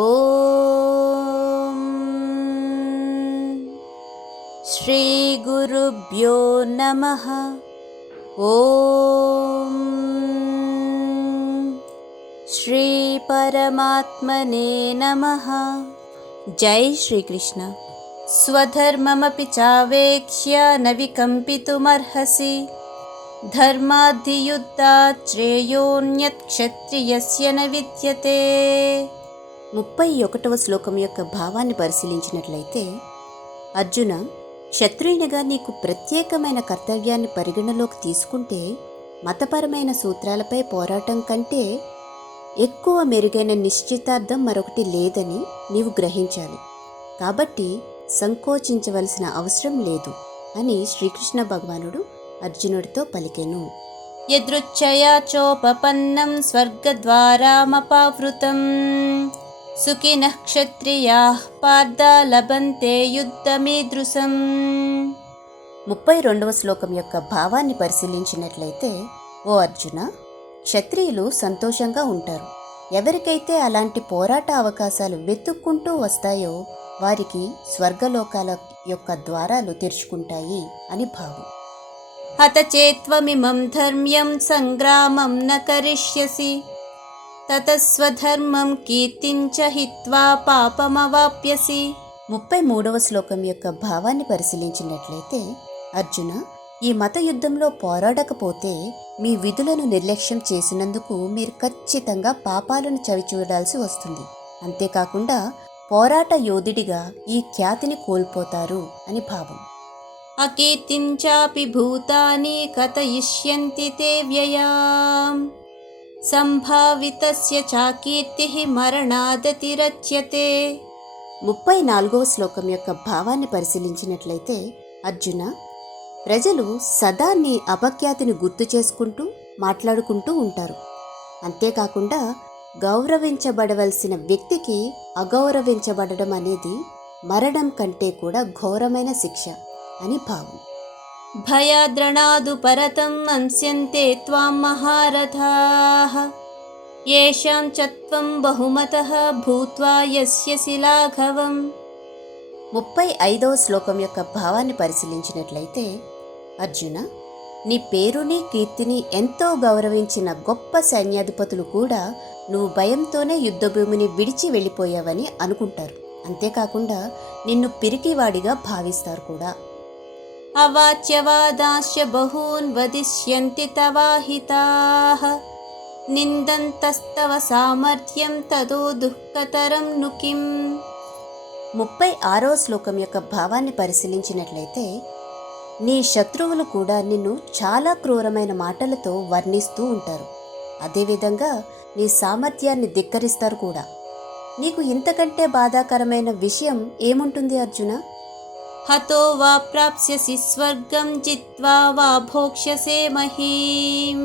ఓం శ్రీ గురుభ్యో నమః. ఓం శ్రీ పరమాత్మనే నమః. జై శ్రీకృష్ణ. స్వధర్మమపి చావేక్ష్య న వికంపితుమర్హసి, ధర్మాద్ధియుద్ధాత్ శ్రేయోన్యత్ క్షత్రియస్య న విద్యతే. 31వ శ్లోకం యొక్క భావాన్ని పరిశీలించినట్లయితే, అర్జున, క్షత్రియునిగా నీకు ప్రత్యేకమైన కర్తవ్యాన్ని పరిగణలోకి తీసుకుంటే మతపరమైన సూత్రాలపై పోరాటం కంటే ఎక్కువ మెరుగైన నిశ్చితార్థం మరొకటి లేదని నీవు గ్రహించాలి. కాబట్టి సంకోచించవలసిన అవసరం లేదు అని శ్రీకృష్ణ భగవానుడు అర్జునుడితో పలికెను. యదృచ్ఛయా చోపపన్నం స్వర్గద్వారామపావృతం, సుఖినః క్షత్రియాః పార్థ లభంతే యుద్ధమీదృశం. 32వ శ్లోకం యొక్క భావాన్ని పరిశీలించినట్లయితే, ఓ అర్జున, క్షత్రియులు సంతోషంగా ఉంటారు. ఎవరికైతే అలాంటి పోరాట అవకాశాలు వెతుక్కుంటూ వస్తాయో వారికి స్వర్గలోకాల యొక్క ద్వారాలు తెరుచుకుంటాయి అని భావం. హత చేత్వమిమం ధర్మ్యం సంగ్రామం న కరిష్యసి, తతస్వధర్మం కీర్తించ హిత్వా పాపమవాప్యసి. 33వ శ్లోకం యొక్క భావాన్ని పరిశీలించినట్లయితే, అర్జున, ఈ మత యుద్ధంలో పోరాడకపోతే మీ విధులను నిర్లక్ష్యం చేసినందుకు మీరు ఖచ్చితంగా పాపాలను చవిచూడాల్సి వస్తుంది. అంతేకాకుండా పోరాట యోధుడిగా ఈ ఖ్యాతిని కోల్పోతారు అని భావం. అకీర్తించాపి భూతాని కథయిష్యంతి తే వ్యయాం, సంభావితస్య చాకీర్తిః మరణాదతిరచ్యతే. 34వ శ్లోకం యొక్క భావాన్ని పరిశీలించినట్లయితే, అర్జున, ప్రజలు సదా నీ అపఖ్యాతిని గుర్తు చేసుకుంటూ మాట్లాడుకుంటూ ఉంటారు. అంతేకాకుండా గౌరవించబడవలసిన వ్యక్తికి అగౌరవించబడడం అనేది మరణం కంటే కూడా ఘోరమైన శిక్ష అని భావం. భయాద్రణాదు పరతం అంస్యంతే త్వాం మహారథాః, యేషాం చ త్వం బహుమతః భూత్వా యస్యసి లాఘవం. 35వ శ్లోకం యొక్క భావాన్ని పరిశీలించినట్లయితే, అర్జున, నీ పేరుని కీర్తిని ఎంతో గౌరవించిన గొప్ప సైన్యాధిపతులు కూడా నువ్వు భయంతోనే యుద్ధభూమిని విడిచి వెళ్ళిపోయావని అనుకుంటారు. అంతేకాకుండా నిన్ను పిరికివాడిగా భావిస్తారు కూడా. అవాచ్యవాదాశ్చ బహూన్ వదిష్యంతి తవాహితాః, నిందంతస్తవ సామర్థ్యం తదో దుఃఖతరం ను కిం. 36వ శ్లోకం యొక్క భావాన్ని పరిశీలించినట్లయితే, నీ శత్రువులు కూడా నిన్ను చాలా క్రూరమైన మాటలతో వర్ణిస్తూ ఉంటారు. అదేవిధంగా నీ సామర్థ్యాన్ని ధిక్కరిస్తారు కూడా. నీకు ఇంతకంటే బాధాకరమైన విషయం ఏముంటుంది అర్జున? హతో వా ప్రాప్స్యసి స్వర్గం జిత్వా వా భోక్ష్యసే మహీం,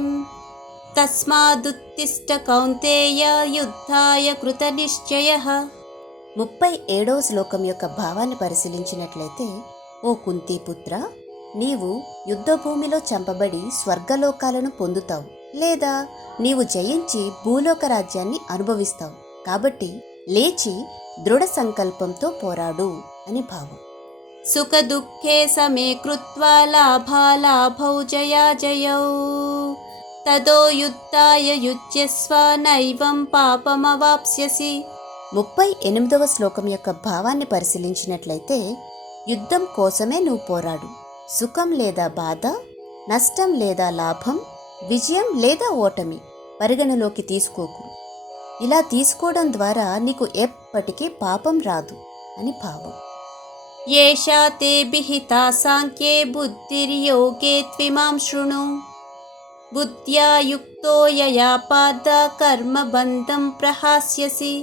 తస్మాదుత్తిష్ట కౌంతేయ యుద్ధాయ కృతనిశ్చయః. 37వ శ్లోకం యొక్క భావాన్ని పరిశీలించినట్లయితే, ఓ కుంతీపుత్ర, నీవు యుద్ధభూమిలో చంపబడి స్వర్గలోకాలను పొందుతావు, లేదా నీవు జయించి భూలోక రాజ్యాన్ని అనుభవిస్తావు. కాబట్టి లేచి దృఢ సంకల్పంతో పోరాడు అని భావం. సుఖ దుఃఖే సమే కృత్వా లాభాలాభౌ జయాజయౌ, తదో యుద్ధాయ యుజ్యస్వ నైవం పాపమవాప్స్యసి. 38వ శ్లోకం యొక్క భావాన్ని పరిశీలించినట్లయితే, యుద్ధం కోసమే నువ్వు పోరాడు. సుఖం లేదా బాధ, నష్టం లేదా లాభం, విజయం లేదా ఓటమి పరిగణలోకి తీసుకోకు. ఇలా తీసుకోవడం ద్వారా నీకు ఎప్పటికీ పాపం రాదు అని భావం. ఏషా తే బిహితా సాంఖ్యే బుద్ధిర్యోగే త్విమాం శృణు, బుద్ధ్యా యుక్తో యయా పార్థ కర్మబంధం ప్రహాస్యసి.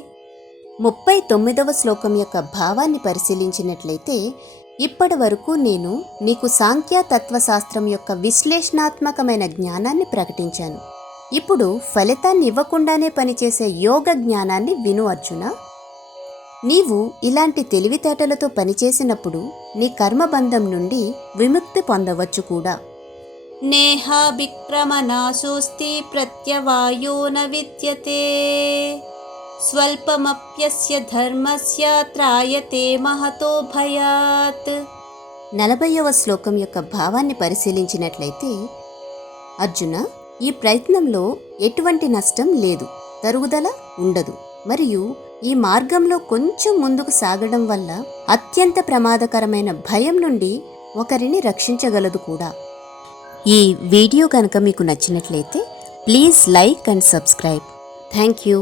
39వ శ్లోకం యొక్క భావాన్ని పరిశీలించినట్లయితే, ఇప్పటి వరకు నేను నీకు సాంఖ్య తత్వశాస్త్రం యొక్క విశ్లేషణాత్మకమైన జ్ఞానాన్ని ప్రకటించాను. ఇప్పుడు ఫలితాన్ని ఇవ్వకుండానే పనిచేసే యోగ జ్ఞానాన్ని విను అర్జున. నీవు ఇలాంటి తెలివితేటలతో పనిచేసినప్పుడు నీ కర్మబంధం నుండి విముక్తి పొందవచ్చు కూడా. నేహా విక్రమనాశోస్తి ప్రత్యవాయో న విద్యతే, స్వల్పమప్యస్య ధర్మస్య త్రాయతే మహతో భయాత్. 40వ శ్లోకం యొక్క భావాన్ని పరిశీలించినట్లయితే, అర్జున, ఈ ప్రయత్నంలో ఎటువంటి నష్టం లేదు, తరుగుదల ఉండదు, మరియు ఈ మార్గంలో కొంచెం ముందుకు సాగడం వల్ల అత్యంత ప్రమాదకరమైన భయం నుండి ఒకరిని రక్షించగలదు కూడా. ఈ వీడియో కనుక మీకు నచ్చినట్లయితే please like and subscribe. Thank you.